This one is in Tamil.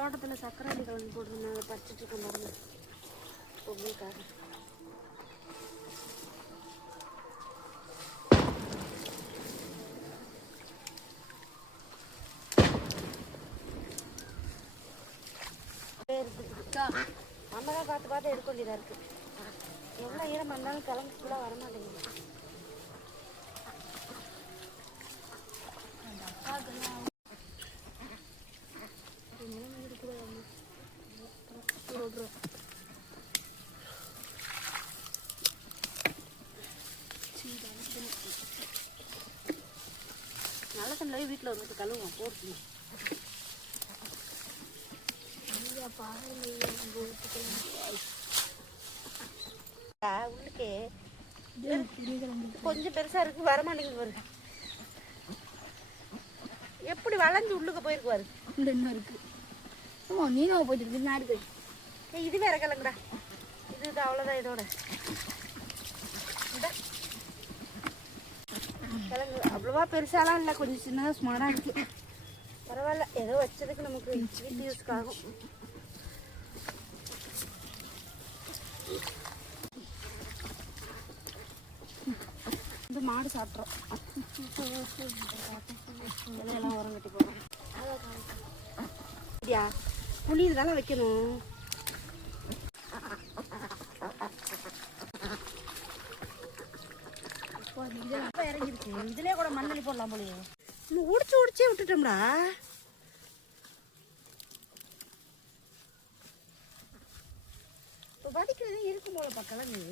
தோட்டத்தில் சக்கரை கிழங்கு போட்டுருந்தாங்க, பறிச்சுட்டு இருக்க பொங்கலுக்காக. நம்ம தான் பார்த்து பார்த்து எடுக்க வேண்டியதாக இருக்குது. எவ்வளோ ஈரம் இருந்தாலும் கிழங்கு ஃபுல்லாக வரமாட்டேங்குது. நல்ல தண்ணிலே வீட்டில் வந்துட்டு கழுவுவோம் போட்டு. உள்ளுக்கே கொஞ்சம் பெருசா இருக்கு, வரமாட்டேங்குது பாருங்க. எப்படி வளைஞ்சு உள்ளுக்கு போயிருக்கு பாரு. இன்னும் இருக்கு. நீங்க போயிட்டு நாடு. இது வேற கிழங்குடா. இது அவ்வளோதான். இதோட கிழங்கு அவ்வளோவா பெருசாலாம் இல்லை, கொஞ்சம் சின்னதாக ஸ்மார்ட்டாக இருக்கு. பரவாயில்ல, ஏதோ வச்சதுக்கு நமக்கு வீட்டு யூஸ்க்கு ஆகும். இந்த மாடு சாப்பிட்றோம். எல்லாம் உரம் கட்டி போடுறோம். அப்படியா? புளி இதெல்லாம் வைக்கணும். இறங்கிருச்சு. இதுலேயே கூட மண்ணெண்ணி போடலாம் போலியே. இன்னும் உடிச்சே விட்டுட்டோம்டா. இப்போ வடிக்கிறது இருக்கும் போலப்பா கிழங்கு.